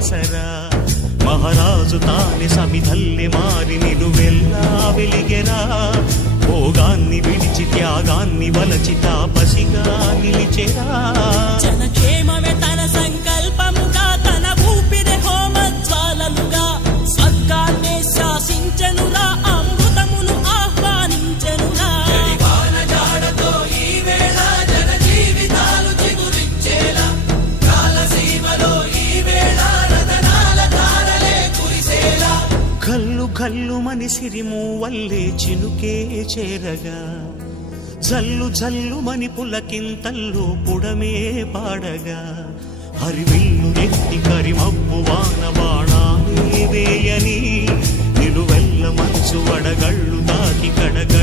ఆసరా మహారాజు తానే సమిధల్లె మారి నిలువెల్లా వెలిగెరా భోగాన్ని విడిచి త్యాగాన్ని వలచి తాపసిగా నిలిచెరా జనక్షేమమే తన సంకల్పముగా తన ఊపిరి హోమజ్వాలలుగా స్వర్గాన్నే శాసించెనురా అమృతమును ఆహ్వానించెనురా జాడతో ఈ వేళ జన జీవితాలు చిగురించేలా కాలసీమలో ఈ వేళ రతనాల ధారలే కురిసేలా కల్లు కల్లు మని సిరిము వల్లే చినుకే చేరగా జల్లు జల్లు మని పులకింతల్లు పుడమే పాడగా హరివిల్లు నెత్తి కరిమబ్బు వాన బాణాలే వేయని నిలువెల్ల మనసు వడగళ్ళు తాకి కడగ